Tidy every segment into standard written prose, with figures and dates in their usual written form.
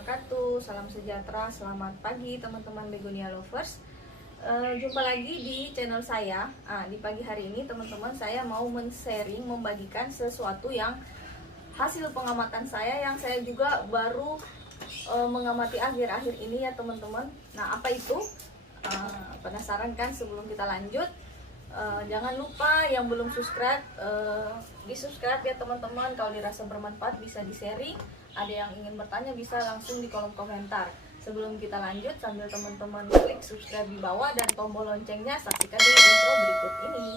wabarakatuh. Salam sejahtera, selamat pagi teman-teman begonia lovers. Jumpa lagi di channel saya. Di pagi hari ini teman-teman, saya mau men-sharing, membagikan sesuatu yang hasil pengamatan saya, yang saya juga baru mengamati akhir-akhir ini ya teman-teman. Nah, apa itu? Penasaran kan? Sebelum kita lanjut, jangan lupa yang belum subscribe, di subscribe ya teman-teman. Kalau dirasa bermanfaat bisa di sharing. Ada yang ingin bertanya bisa langsung di kolom komentar. Sebelum kita lanjut, sambil teman-teman klik subscribe di bawah dan tombol loncengnya, saksikan dulu intro berikut ini.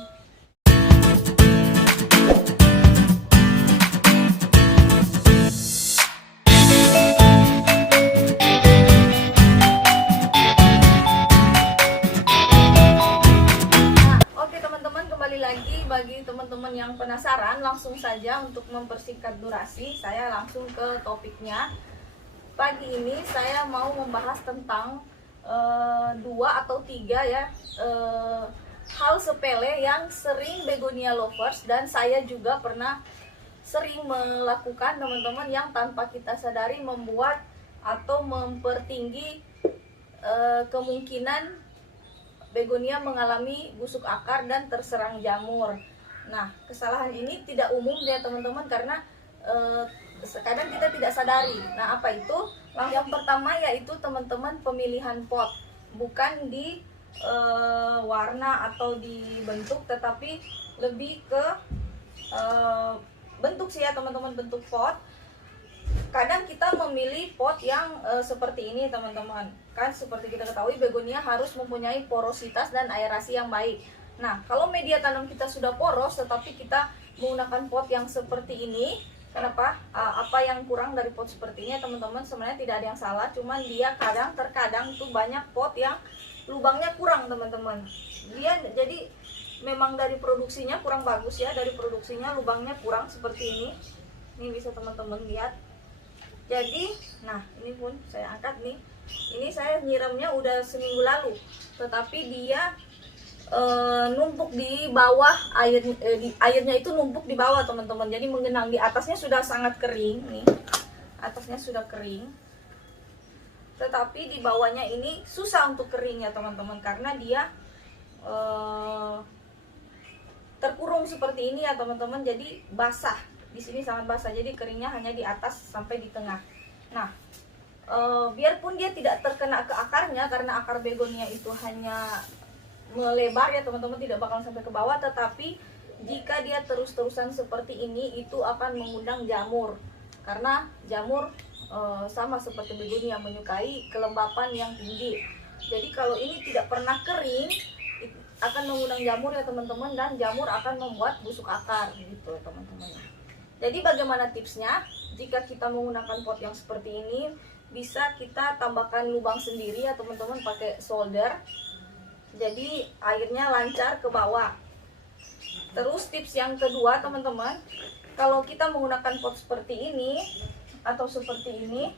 Bagi teman-teman yang penasaran, langsung saja untuk mempersingkat durasi, saya langsung ke topiknya. Pagi ini saya mau membahas tentang 2 atau 3 ya hal sepele yang sering begonia lovers dan saya juga pernah sering melakukan teman-teman, yang tanpa kita sadari membuat atau mempertinggi kemungkinan begonia mengalami busuk akar dan terserang jamur. Nah, kesalahan ini tidak umum ya teman-teman, karena kadang kita tidak sadari. Nah, apa itu? Yang pertama yaitu teman-teman pemilihan pot, bukan di warna atau di bentuk, tetapi lebih ke bentuk sih ya teman-teman, bentuk pot. Kadang kita memilih pot yang seperti ini teman-teman. Kan seperti kita ketahui, begonia harus mempunyai porositas dan aerasi yang baik. Nah, kalau media tanam kita sudah poros tetapi kita menggunakan pot yang seperti ini, kenapa? Apa yang kurang dari pot seperti ini teman-teman? Sebenarnya tidak ada yang salah, cuman dia terkadang tuh banyak pot yang lubangnya kurang teman-teman. Dia jadi memang dari produksinya kurang bagus ya, dari produksinya lubangnya kurang seperti ini. Ini bisa teman-teman lihat. Jadi, nah ini pun saya angkat nih. Ini saya nyiramnya udah seminggu lalu, tetapi dia numpuk di bawah airnya itu numpuk di bawah teman-teman. Jadi menggenang, di atasnya sudah sangat kering nih. Atasnya sudah kering. Tetapi di bawahnya ini susah untuk kering ya teman-teman, karena dia terkurung seperti ini ya teman-teman. Jadi basah. Di sini sangat basah, jadi keringnya hanya di atas sampai di tengah. Nah, biarpun dia tidak terkena ke akarnya, karena akar begonia itu hanya melebar ya teman-teman, tidak bakal sampai ke bawah. Tetapi jika dia terus-terusan seperti ini, itu akan mengundang jamur, karena jamur sama seperti begonia menyukai kelembapan yang tinggi. Jadi kalau ini tidak pernah kering, akan mengundang jamur ya teman-teman, dan jamur akan membuat busuk akar gitu teman-teman. Jadi bagaimana tipsnya? Jika kita menggunakan pot yang seperti ini, bisa kita tambahkan lubang sendiri ya teman-teman, pakai solder. Jadi airnya lancar ke bawah. Terus tips yang kedua teman-teman, kalau kita menggunakan pot seperti ini atau seperti ini,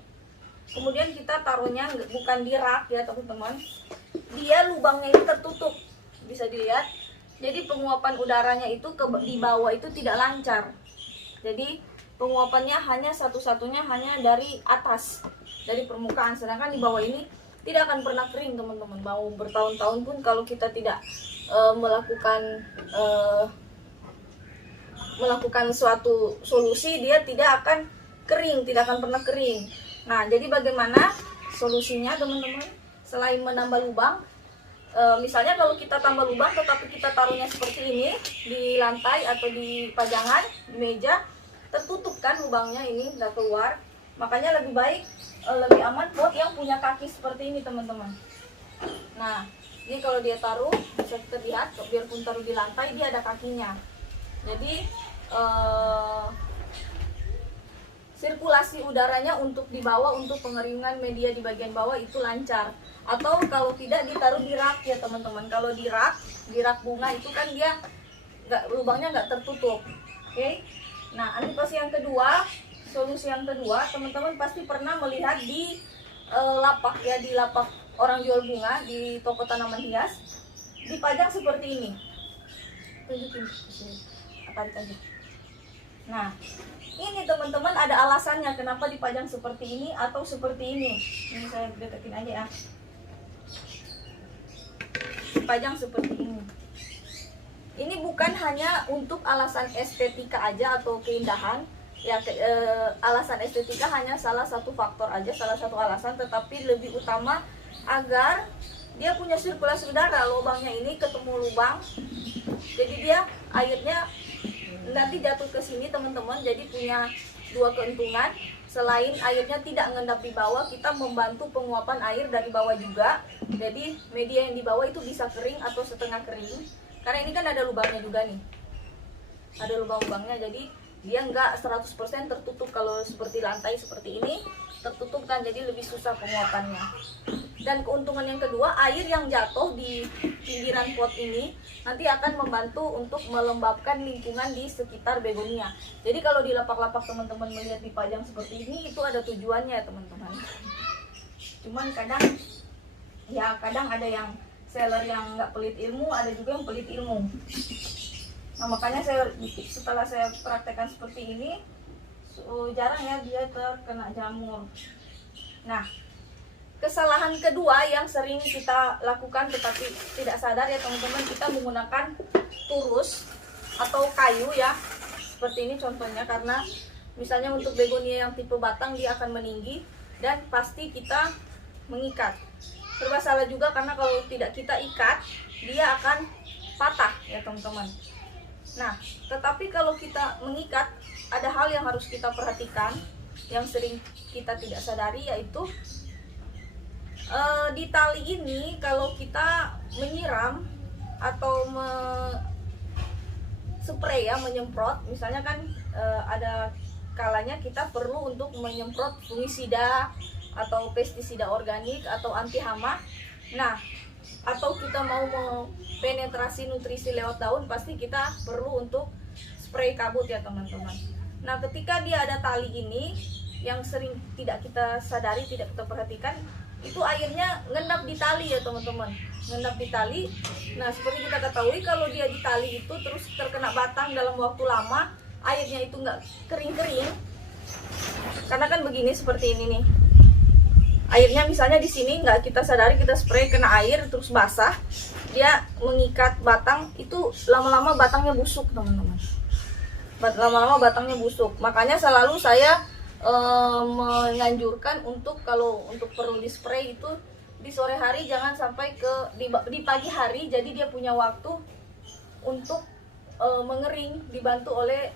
kemudian kita taruhnya bukan di rak ya teman-teman, dia lubangnya itu tertutup, bisa dilihat. Jadi penguapan udaranya itu di bawah itu tidak lancar. Jadi penguapannya hanya satu-satunya hanya dari atas, dari permukaan, sedangkan di bawah ini tidak akan pernah kering teman-teman. Mau bertahun-tahun pun kalau kita tidak melakukan suatu solusi, dia tidak akan kering, tidak akan pernah kering. Nah, jadi bagaimana solusinya teman-teman? Selain menambah lubang, misalnya kalau kita tambah lubang tetapi kita taruhnya seperti ini di lantai atau di pajangan, di meja, tertutup kan lubangnya, ini nggak keluar. Makanya lebih baik, lebih aman pot yang punya kaki seperti ini teman-teman. Nah, ini kalau dia taruh, bisa kita lihat, biarpun taruh di lantai, dia ada kakinya. Jadi sirkulasi udaranya untuk di bawah, untuk pengeringan media di bagian bawah itu lancar. Atau kalau tidak, ditaruh di rak ya teman-teman. Kalau di rak bunga itu kan dia lubangnya nggak tertutup. Oke. Nah, antisipasi yang kedua, solusi yang kedua, teman-teman pasti pernah melihat di lapak ya, di lapak orang jual bunga, di toko tanaman hias, dipajang seperti ini. Tunjukin sini, tarik aja. Nah, Ini teman-teman ada alasannya kenapa dipajang seperti ini atau seperti ini. Ini saya deketin aja ya. Dipajang seperti ini. Ini bukan hanya untuk alasan estetika aja atau keindahan. Ya, alasan estetika hanya salah satu faktor aja, salah satu alasan, tetapi lebih utama agar dia punya sirkulasi udara. Lubangnya ini ketemu lubang, jadi dia airnya nanti jatuh ke sini teman-teman, jadi punya dua keuntungan. Selain airnya tidak mengendap di bawah, kita membantu penguapan air dari bawah juga. Jadi media yang di bawah itu bisa kering atau setengah kering, karena ini kan ada lubangnya juga nih, ada lubang-lubangnya, jadi dia nggak 100% tertutup. Kalau seperti lantai seperti ini tertutup kan, jadi lebih susah penguapannya. Dan keuntungan yang kedua, air yang jatuh di pinggiran pot ini nanti akan membantu untuk melembabkan lingkungan di sekitar begonia. Jadi kalau di lapak-lapak teman-teman melihat dipajang seperti ini, itu ada tujuannya teman-teman. Cuman kadang ada yang seller yang nggak pelit ilmu, ada juga yang pelit ilmu. Nah makanya setelah saya praktekkan seperti ini, jarang ya dia terkena jamur. Nah, kesalahan kedua yang sering kita lakukan tetapi tidak sadar ya teman-teman, kita menggunakan turus atau kayu ya, seperti ini contohnya. Karena misalnya untuk begonia yang tipe batang, dia akan meninggi dan pasti kita mengikat. Serba salah juga, karena kalau tidak kita ikat dia akan patah ya teman-teman. Nah, tetapi kalau kita mengikat, ada hal yang harus kita perhatikan yang sering kita tidak sadari, yaitu di tali ini kalau kita menyiram atau spray ya, menyemprot, misalnya kan ada kalanya kita perlu untuk menyemprot fungisida atau pestisida organik atau anti hama. Nah, atau kita mau penetrasi nutrisi lewat daun, pasti kita perlu untuk spray kabut ya teman-teman. Nah, ketika dia ada tali ini yang sering tidak kita sadari, tidak kita perhatikan, itu airnya ngendap di tali ya teman-teman, ngendap di tali. Nah, seperti kita ketahui, kalau dia di tali itu terus terkena batang dalam waktu lama, airnya itu nggak kering-kering. Karena kan begini, seperti ini nih, airnya misalnya di sini nggak kita sadari, kita spray kena air terus basah, dia mengikat batang, itu lama-lama batangnya busuk teman-teman, lama-lama batangnya busuk. Makanya selalu saya menganjurkan untuk kalau untuk perlu di spray itu di sore hari, jangan sampai di pagi hari, jadi dia punya waktu untuk mengering, dibantu oleh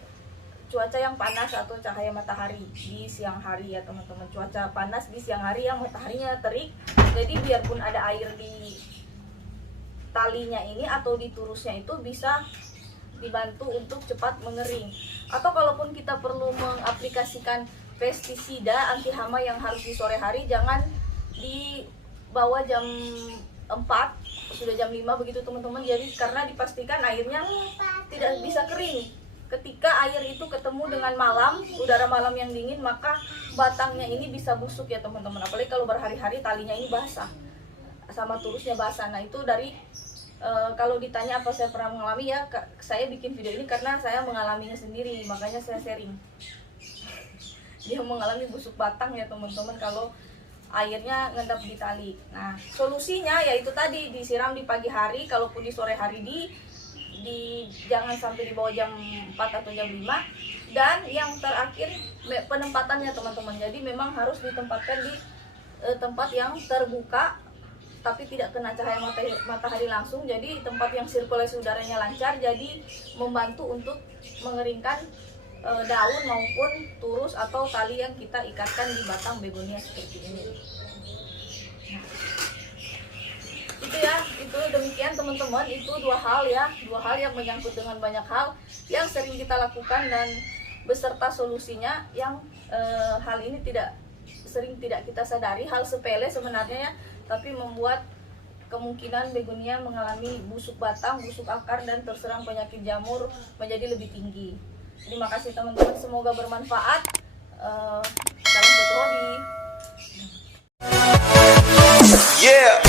cuaca yang panas atau cahaya matahari di siang hari ya teman-teman. Cuaca panas di siang hari yang mataharinya terik, jadi biarpun ada air di talinya ini atau di turusnya, itu bisa dibantu untuk cepat mengering. Atau kalaupun kita perlu mengaplikasikan pestisida anti hama yang harus di sore hari, jangan di bawah jam 4, sudah jam 5 begitu teman-teman. Jadi karena dipastikan airnya tidak bisa kering. Ketika air itu ketemu dengan malam, udara malam yang dingin, maka batangnya ini bisa busuk ya teman-teman. Apalagi kalau berhari-hari talinya ini basah, sama turusnya basah. Nah, itu dari kalau ditanya apa saya pernah mengalami, ya saya bikin video ini karena saya mengalaminya sendiri, makanya saya sharing. Dia mengalami busuk batang ya teman-teman kalau airnya ngendap di tali. Nah, solusinya yaitu tadi disiram di pagi hari, kalaupun di sore hari jangan sampai di bawah jam 4 atau jam 5. Dan yang terakhir penempatannya teman-teman. Jadi memang harus ditempatkan di tempat yang terbuka tapi tidak kena cahaya matahari langsung. Jadi tempat yang sirkulasi udaranya lancar, jadi membantu untuk mengeringkan daun maupun turus atau tali yang kita ikatkan di batang begonia seperti ini. Nah, itu ya, itu demikian teman-teman. Itu dua hal yang menyangkut dengan banyak hal yang sering kita lakukan dan beserta solusinya yang hal ini sering tidak kita sadari, hal sepele sebenarnya ya, tapi membuat kemungkinan begonia mengalami busuk batang, busuk akar, dan terserang penyakit jamur menjadi lebih tinggi. Terima kasih teman-teman, semoga bermanfaat. Salam satu hobi. Yeah.